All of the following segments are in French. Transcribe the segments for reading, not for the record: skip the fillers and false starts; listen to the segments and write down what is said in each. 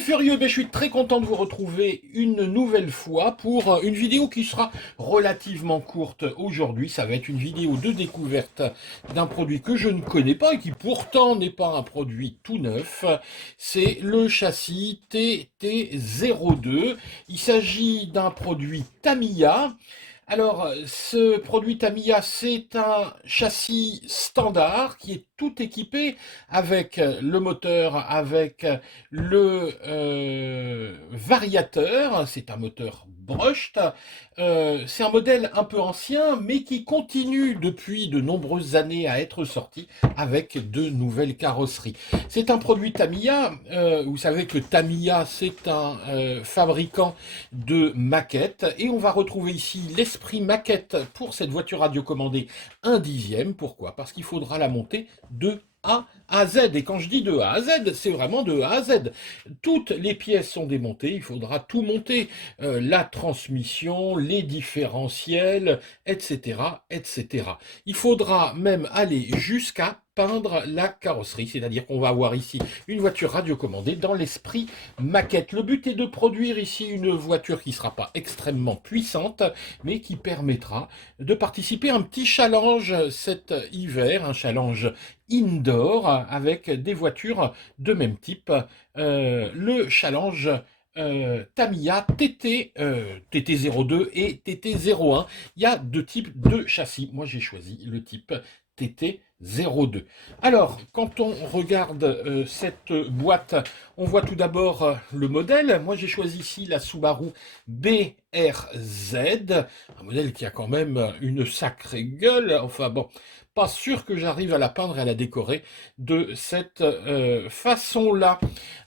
les furieux, je suis très content de vous retrouver une nouvelle fois pour une vidéo qui sera relativement courte aujourd'hui. Ça va être une vidéo de découverte d'un produit que je ne connais pas et qui pourtant n'est pas un produit tout neuf. C'est le châssis TT02. Il s'agit d'un produit Tamiya. Alors, ce produit Tamiya, c'est un châssis standard qui est tout équipé avec le moteur, avec le variateur. C'est un moteur brushed. C'est un modèle un peu ancien, mais qui continue depuis de nombreuses années à être sorti avec de nouvelles carrosseries. C'est un produit Tamiya. Vous savez que Tamiya, c'est un fabricant de maquettes. Et on va retrouver ici l'esprit maquette pour cette voiture radiocommandée 1/10. Pourquoi? Parce qu'il faudra la monter de A à Z. Et quand je dis de A à Z, c'est vraiment de A à Z. Toutes les pièces sont démontées, il faudra tout monter. La transmission, les différentiels, etc., etc. Il faudra même aller jusqu'à peindre la carrosserie, c'est-à-dire qu'on va avoir ici une voiture radiocommandée dans l'esprit maquette. Le but est de produire ici une voiture qui ne sera pas extrêmement puissante, mais qui permettra de participer à un petit challenge cet hiver, un challenge indoor avec des voitures de même type. Le challenge Tamiya TT02 et TT01. Il y a deux types de châssis. Moi, j'ai choisi le type TT02. Alors, quand on regarde cette boîte, on voit tout d'abord le modèle. Moi, j'ai choisi ici la Subaru BRZ, un modèle qui a quand même une sacrée gueule. Enfin bon, pas sûr que j'arrive à la peindre et à la décorer de cette façon-là.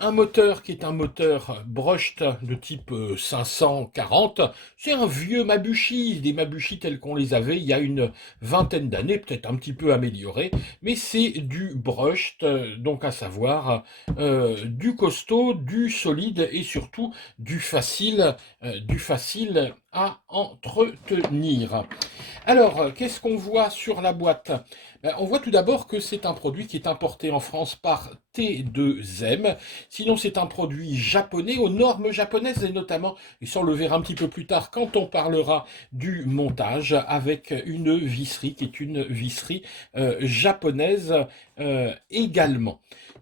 Un moteur qui est un moteur brushed de type 540. C'est un vieux Mabuchi, des Mabuchi tels qu'on les avait il y a une vingtaine d'années, peut-être un petit peu amélioré, mais c'est du brushed, donc à savoir du costaud, du solide et surtout du facile à entretenir. Alors, qu'est-ce qu'on voit sur la boîte? On voit tout d'abord que c'est un produit qui est importé en France par T2M. Sinon, c'est un produit japonais, aux normes japonaises, et notamment, et ça on le verra un petit peu plus tard quand on parlera du montage, avec une visserie qui est une visserie japonaise également.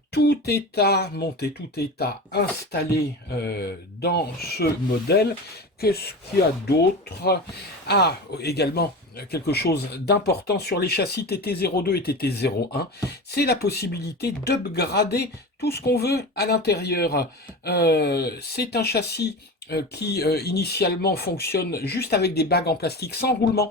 Tout est à monter, tout est à installer dans ce modèle. Qu'est-ce qu'il y a d'autre? Ah, également, quelque chose d'important sur les châssis TT02 et TT01, c'est la possibilité d'upgrader tout ce qu'on veut à l'intérieur. C'est un châssis qui initialement fonctionne juste avec des bagues en plastique sans roulement.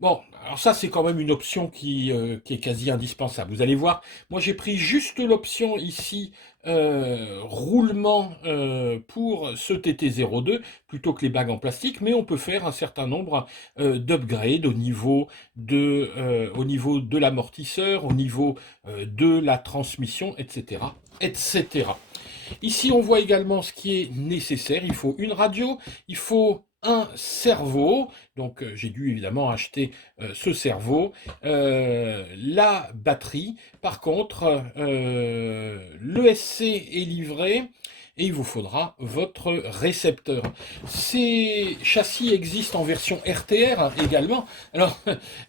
Bon, alors ça c'est quand même une option qui est quasi indispensable. Vous allez voir, moi j'ai pris juste l'option ici roulement pour ce TT02 plutôt que les bagues en plastique, mais on peut faire un certain nombre d'upgrades au niveau de l'amortisseur, au niveau de la transmission, etc., etc. Ici, on voit également ce qui est nécessaire. Il faut une radio, il faut un cerveau. Donc, j'ai dû évidemment acheter ce cerveau. La batterie. Par contre, l'ESC est livré. Et il vous faudra votre récepteur. Ces châssis existent en version RTR également. Alors,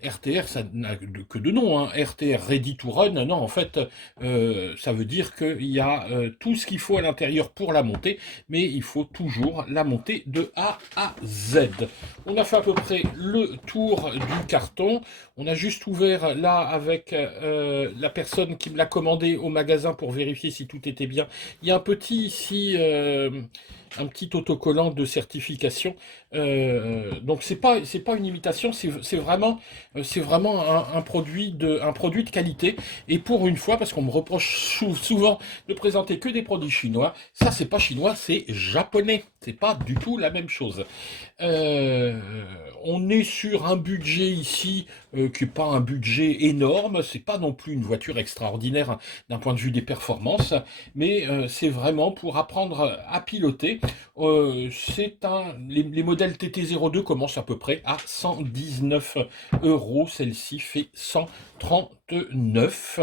RTR, ça n'a que de nom, hein. RTR, Ready to Run. Non, en fait, ça veut dire qu'il y a tout ce qu'il faut à l'intérieur pour la monter, mais il faut toujours la monter de A à Z. On a fait à peu près le tour du carton. On a juste ouvert là avec la personne qui me l'a commandé au magasin pour vérifier si tout était bien. Il y a un petit ici, un petit autocollant de certification. Donc c'est pas une imitation, c'est vraiment un produit de qualité. Et pour une fois, parce qu'on me reproche souvent de présenter que des produits chinois, ça c'est pas chinois, c'est japonais. C'est pas du tout la même chose. On est sur un budget ici qui n'est pas un budget énorme, c'est pas non plus une voiture extraordinaire d'un point de vue des performances, mais c'est vraiment pour apprendre à piloter. Les modèles TT02 commencent à peu près à 119 €, celle-ci fait 130 neuf.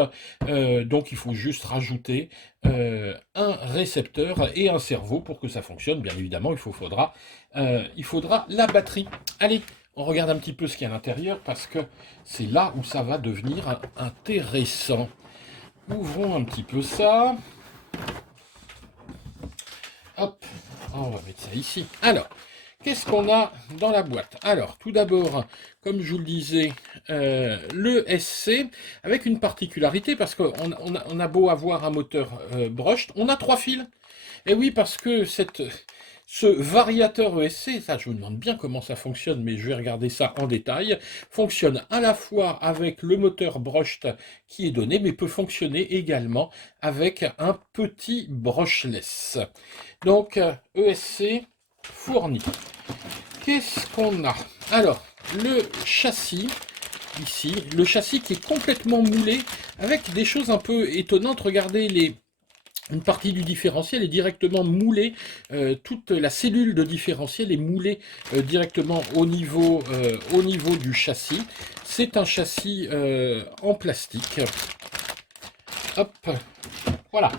Donc il faut juste rajouter un récepteur et un cerveau pour que ça fonctionne. Bien évidemment, il faudra la batterie. Allez, on regarde un petit peu ce qu'il y a à l'intérieur parce que c'est là où ça va devenir intéressant. Ouvrons un petit peu ça. Hop, on va mettre ça ici. Alors, qu'est-ce qu'on a dans la boîte? Alors, tout d'abord, comme je vous le disais, le SC, avec une particularité, parce qu'on a beau avoir un moteur brushed, on a 3 fils. Et oui, parce que ce variateur ESC, ça je vous demande bien comment ça fonctionne, mais je vais regarder ça en détail, fonctionne à la fois avec le moteur brushed qui est donné, mais peut fonctionner également avec un petit brushless. Donc ESC fourni. Qu'est-ce qu'on a? Alors, le châssis, ici, le châssis qui est complètement moulé, avec des choses un peu étonnantes. Regardez une partie du différentiel est directement moulée, toute la cellule de différentiel est moulée directement au niveau du châssis. C'est un châssis en plastique. Hop, voilà.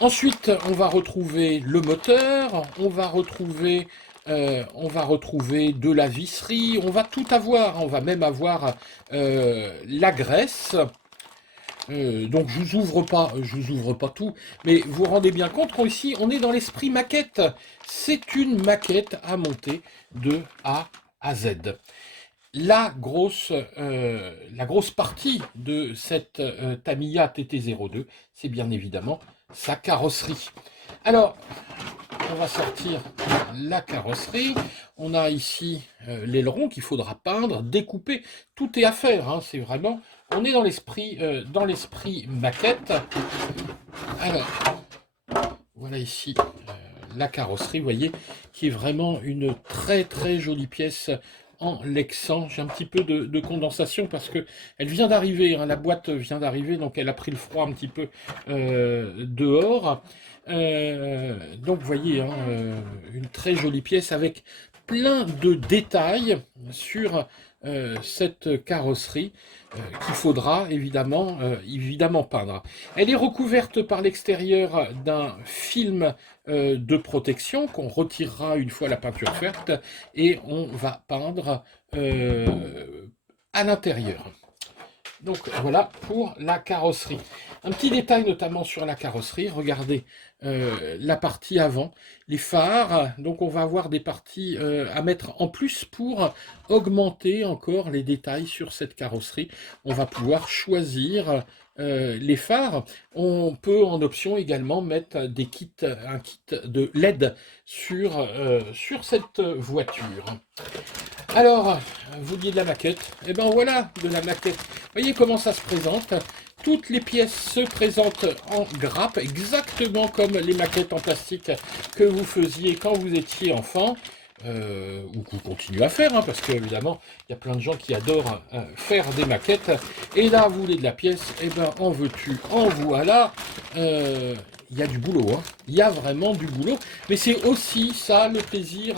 Ensuite, on va retrouver le moteur, on va retrouver de la visserie, on va tout avoir, on va même avoir la graisse. Donc je vous ouvre pas tout, mais vous vous rendez bien compte qu'ici on est dans l'esprit maquette. C'est une maquette à monter de A à Z. La grosse partie de cette Tamiya TT02, c'est bien évidemment sa carrosserie. Alors, on va sortir la carrosserie. On a ici l'aileron qu'il faudra peindre, découper. Tout est à faire. Hein, c'est vraiment. On est dans l'esprit maquette. Alors, voilà ici la carrosserie, vous voyez, qui est vraiment une très très jolie pièce en lexan. J'ai un petit peu de condensation parce que elle vient d'arriver, hein, la boîte vient d'arriver, donc elle a pris le froid un petit peu dehors. Donc vous voyez, hein, une très jolie pièce avec plein de détails sur cette carrosserie qu'il faudra évidemment peindre. Elle est recouverte par l'extérieur d'un film de protection qu'on retirera une fois la peinture faite et on va peindre à l'intérieur. Donc voilà pour la carrosserie. Un petit détail notamment sur la carrosserie, regardez la partie avant, les phares, donc on va avoir des parties à mettre en plus pour augmenter encore les détails sur cette carrosserie. On va pouvoir choisir les phares. On peut en option également mettre un kit de LED sur cette voiture. Alors, vous vouliez de la maquette? Et ben voilà, de la maquette. Voyez comment ça se présente. Toutes les pièces se présentent en grappe, exactement comme les maquettes en plastique que vous faisiez quand vous étiez enfant, ou que vous continuez à faire, hein, parce qu'évidemment, il y a plein de gens qui adorent faire des maquettes. Et là, vous voulez de la pièce, et ben en veux-tu, en voilà. Il y a du boulot, hein. Il y a vraiment du boulot, mais c'est aussi ça le plaisir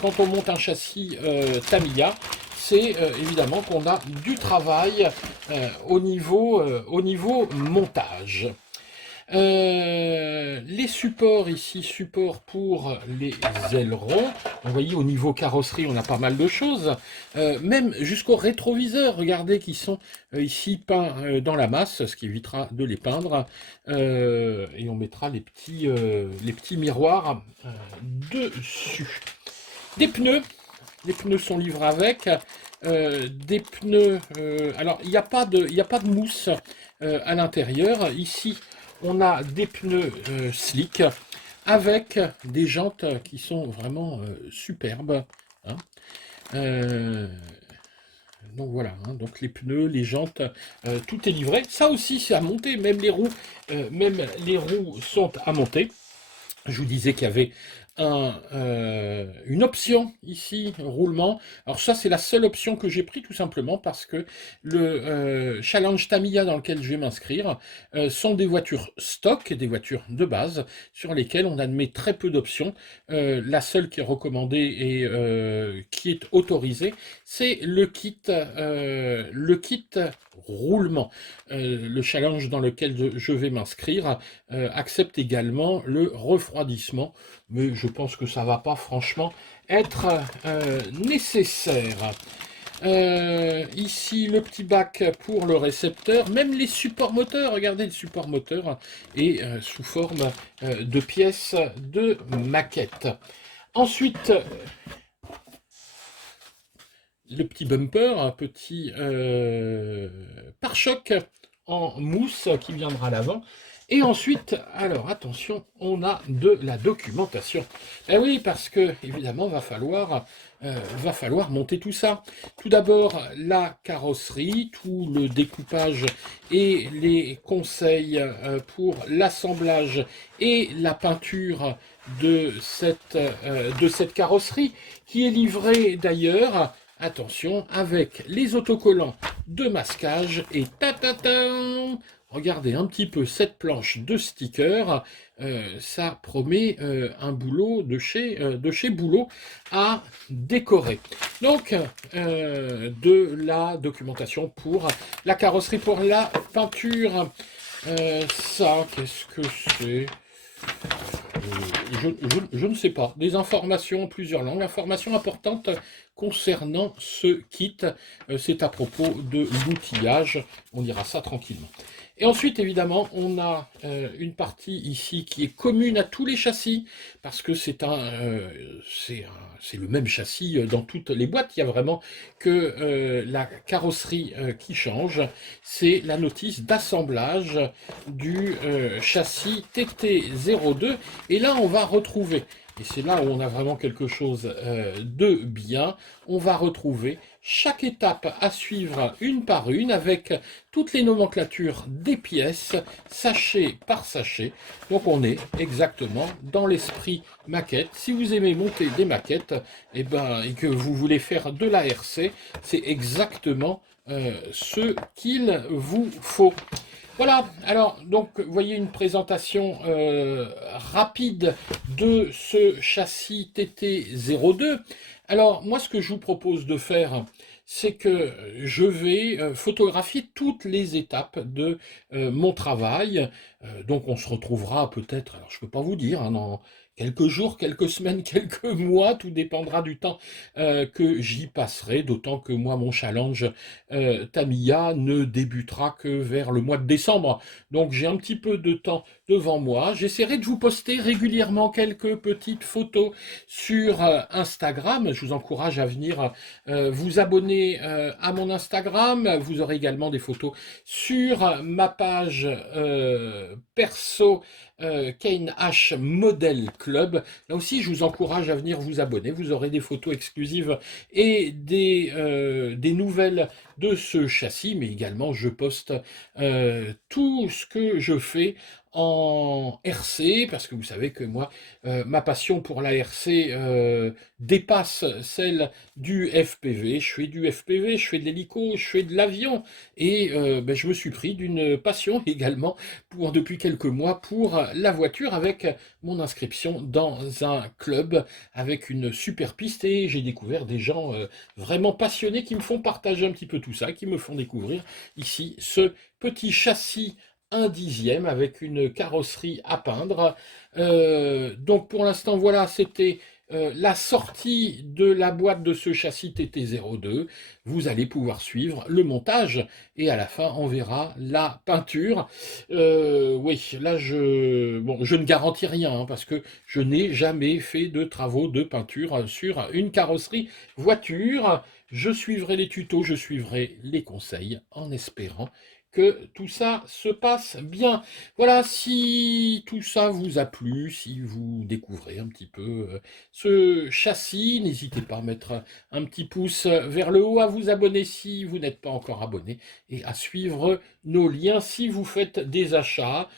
quand on monte un châssis Tamiya, c'est évidemment qu'on a du travail au niveau montage. Les supports ici, supports pour les ailerons. Vous voyez, au niveau carrosserie, on a pas mal de choses. Même jusqu'au rétroviseur, regardez, qui sont ici peints dans la masse, ce qui évitera de les peindre. Et on mettra les petits miroirs dessus. Des pneus. Les pneus sont livrés avec. Des pneus. Alors, il n'y a pas de mousse à l'intérieur. Ici, on a des pneus slick avec des jantes qui sont vraiment superbes. Hein. Donc voilà, hein, donc les pneus, les jantes, tout est livré. Ça aussi, c'est à monter, même les roues sont à monter. Je vous disais qu'il y avait une option ici, roulement. Alors ça, c'est la seule option que j'ai pris tout simplement parce que le Challenge Tamiya dans lequel je vais m'inscrire sont des voitures stock, des voitures de base, sur lesquelles on admet très peu d'options. La seule qui est recommandée et qui est autorisée, c'est le kit roulement. Le challenge dans lequel je vais m'inscrire accepte également le refroidissement, mais je pense que ça va pas franchement être nécessaire. Ici, le petit bac pour le récepteur, même les supports moteurs, regardez le support moteur est sous forme de pièces de maquette. Ensuite, le petit bumper, un petit pare-choc en mousse qui viendra à l'avant. Et ensuite, alors attention, on a de la documentation. Eh oui, parce que évidemment, va falloir monter tout ça. Tout d'abord, la carrosserie, tout le découpage et les conseils pour l'assemblage et la peinture de cette carrosserie, qui est livrée d'ailleurs, attention, avec les autocollants de masquage et ta-ta-ta. Regardez un petit peu cette planche de stickers, ça promet un boulot de chez Boulot à décorer. Donc, de la documentation pour la carrosserie, pour la peinture. Ça, qu'est-ce que c'est ? Je ne sais pas. Des informations en plusieurs langues. Informations importantes concernant ce kit. C'est à propos de l'outillage. On lira ça tranquillement. Et ensuite, évidemment, on a une partie ici qui est commune à tous les châssis, parce que c'est le même châssis dans toutes les boîtes. Il y a vraiment que la carrosserie qui change. C'est la notice d'assemblage du châssis TT02. Et là, on va retrouver, et c'est là où on a vraiment quelque chose de bien, on va retrouver chaque étape à suivre une par une avec toutes les nomenclatures des pièces, sachet par sachet. Donc on est exactement dans l'esprit maquette. Si vous aimez monter des maquettes et que vous voulez faire de la RC, c'est exactement ce qu'il vous faut. Voilà, alors donc vous voyez une présentation rapide de ce châssis TT02. Alors moi ce que je vous propose de faire, c'est que je vais photographier toutes les étapes de mon travail. Donc on se retrouvera peut-être, alors je ne peux pas vous dire, hein, dans quelques jours, quelques semaines, quelques mois, tout dépendra du temps que j'y passerai, d'autant que moi mon challenge Tamiya ne débutera que vers le mois de décembre. Donc j'ai un petit peu de temps devant moi. J'essaierai de vous poster régulièrement quelques petites photos sur Instagram. Je vous encourage à venir vous abonner à mon Instagram. Vous aurez également des photos sur ma page perso Kane H Model Club. Là aussi, je vous encourage à venir vous abonner. Vous aurez des photos exclusives et des nouvelles de ce châssis, mais également je poste tout ce que je fais en RC, parce que vous savez que moi, ma passion pour la RC dépasse celle du FPV. Je fais du FPV, je fais de l'hélico, je fais de l'avion, et je me suis pris d'une passion également depuis quelques mois pour la voiture, avec mon inscription dans un club avec une super piste, et j'ai découvert des gens vraiment passionnés qui me font partager un petit peu tout ça, qui me font découvrir ici ce petit châssis 1/10 avec une carrosserie à peindre. Donc pour l'instant, voilà, c'était la sortie de la boîte de ce châssis TT02. Vous allez pouvoir suivre le montage et à la fin, on verra la peinture. Oui, là, je ne garantis rien hein, parce que je n'ai jamais fait de travaux de peinture sur une carrosserie voiture. Je suivrai les tutos, je suivrai les conseils en espérant que tout ça se passe bien. Voilà, si tout ça vous a plu, si vous découvrez un petit peu ce châssis, n'hésitez pas à mettre un petit pouce vers le haut, à vous abonner si vous n'êtes pas encore abonné, et à suivre nos liens si vous faites des achats.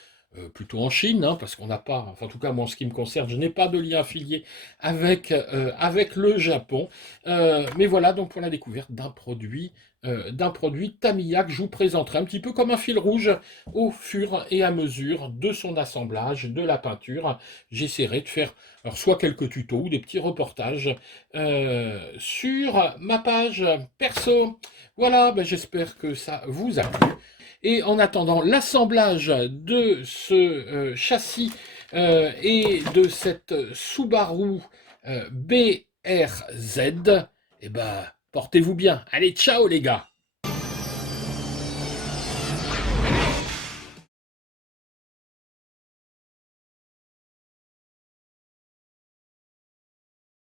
plutôt en Chine, hein, parce qu'on n'a pas, enfin en tout cas moi en ce qui me concerne, je n'ai pas de lien affilié avec le Japon. Mais voilà donc pour la découverte d'un produit Tamiya que je vous présenterai un petit peu comme un fil rouge au fur et à mesure de son assemblage, de la peinture. J'essaierai de faire alors, soit quelques tutos ou des petits reportages sur ma page perso. Voilà, ben, j'espère que ça vous a plu. Et en attendant l'assemblage de ce châssis et de cette Subaru BRZ, eh ben, portez-vous bien. Allez, ciao les gars!